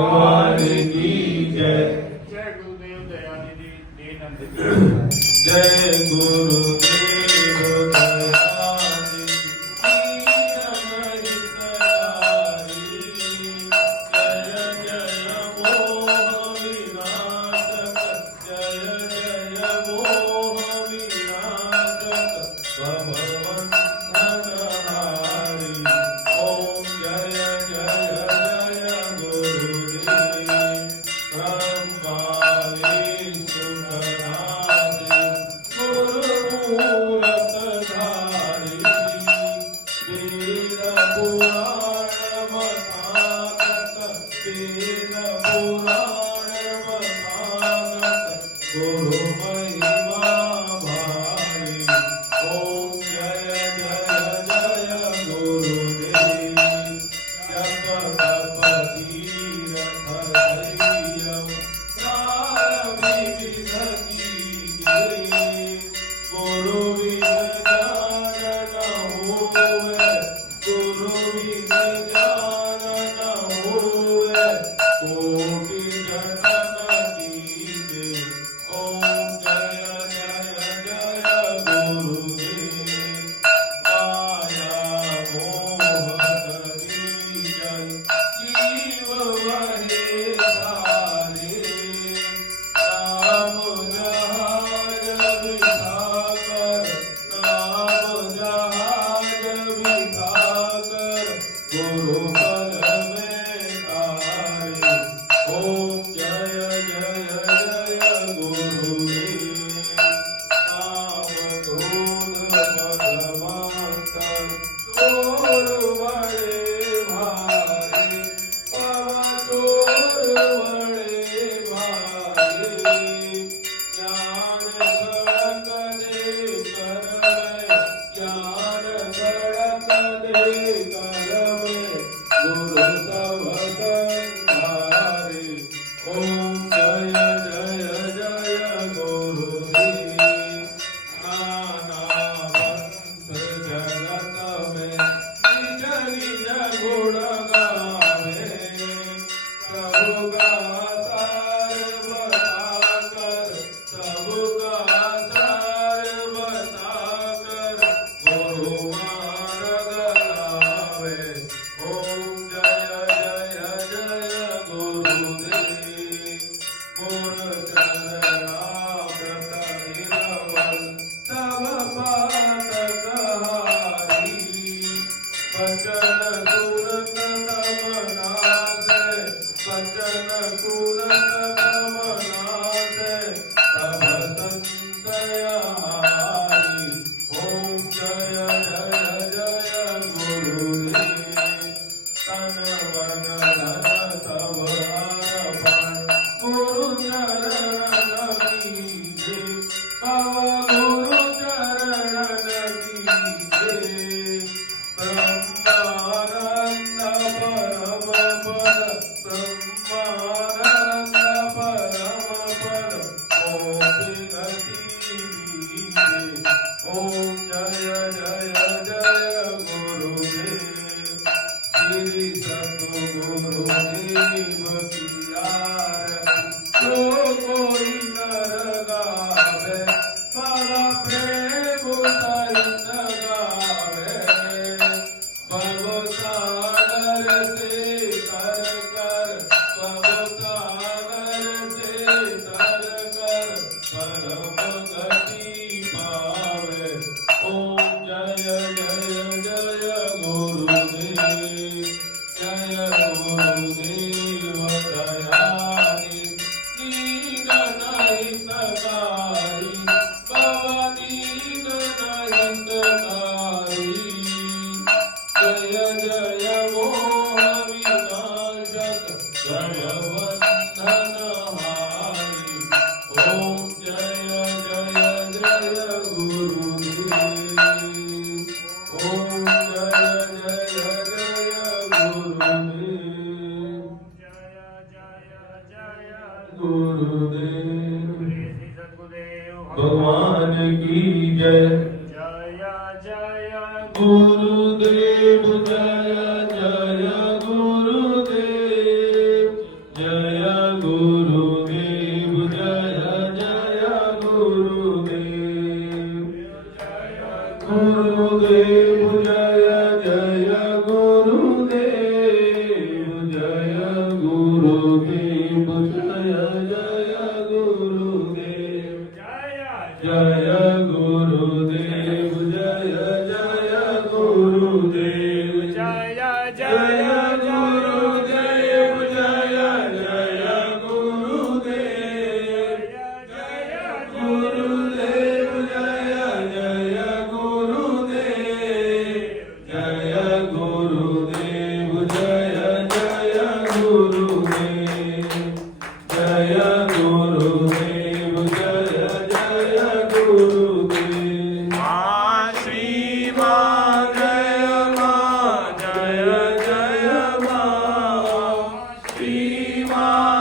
भगवान की जय। जय गुरुदेव दयानिधि दीनंद जी। जय गुरुदेव दयानिधि दीनंद हितकारी। जय जय मोह विनाशक, जय जय मोह विनाशक, भवबंधनहारी। ओम जय जय जय गुरुदेव ब्रह्मा विष्णु गुरुमूर्त धारी। वेद पुराण वसागत, वेद पुराण वसागत, गुरु महिमा भारी। ओम जय जय जय गुरुदेव। जप तप तीरथ धैर्यं विविध कीजिए। गुरु बिन ज्ञान न होवे, गुरु बिन ज्ञान न होवे, कोटि जतन कीजे। ओम जय जय जय गुरुदेव। माया मोह बीजन जीव वहे धारे। नाम जहाज विधाकर, नाम जहाज विधाकर, गुरु बल में तारे। ओम जय जय जय गुरुदेव। नाम क्रोध मद मत्सर, चोर बड़े भारे, चोर बड़े भारे। ज्ञान सड़क दे कर में, ज्ञान सड़क दे कर में, गुरु सब संहारे। ओम जय जय जय गुरुदेव। नाना वंश जगत में निज निज गुण गावे। सबका सार बताकर, सबका सार बताकर, गुरु मार्ग लावे। ओम जय जय जय गुरुदेव। गुर चरणामृत निरवल, तब पातक हारी। बचन सुनत तब नासे, बचन सुनत तब नासे, तब संशय हारी। ओम जय जय जय गुरुदेव। तन मन धन सब अर्पण, गुरु चरण कीजे। गुरु चरण कीजे। ब्रह्मानंद परम पद, ब्रह्मानंद परम पद, मोक्ष गति बीजे। ओम जय जय जय गुरुदेव। श्री सतगुरुदेव की आरती जो कोई नर गावे, बाबा प्रेम सहित गावे। भव सागर से तर कर, भव सागर से तर कर, परम गति पावे। ओम जय जय जय गुरुदेव। जय गुरुदेव दयानिधि दीनन हितकारी। बाबा दीनन हितकारी। जय जय मोह विनाशक, भवबंधनहारी। ओम जय जय जय गुरुदेव। ओम जय जय जय गुरुदेव। जय जय जय गुरुदेव श्री सद्गुरुदेव भगवान की जय। जय जय गुरुदेव जय जय गुरुदेव। ગુરુદેવ જય જય ગુરુદેવ જય જય ગુરુદેવ જય જય ગુરુદેવ જય જય ગુરુદેવ જય જય ગુરુદેવ ગુરુદેવ જય જય ગુરુદેવ જય ગુરુદેવ જય જય ગુરુદેવ જય ગુરુદેવ જય જય ગુરુદેવ મા શ્રી મા જય મા જય જય મા શ્રી મા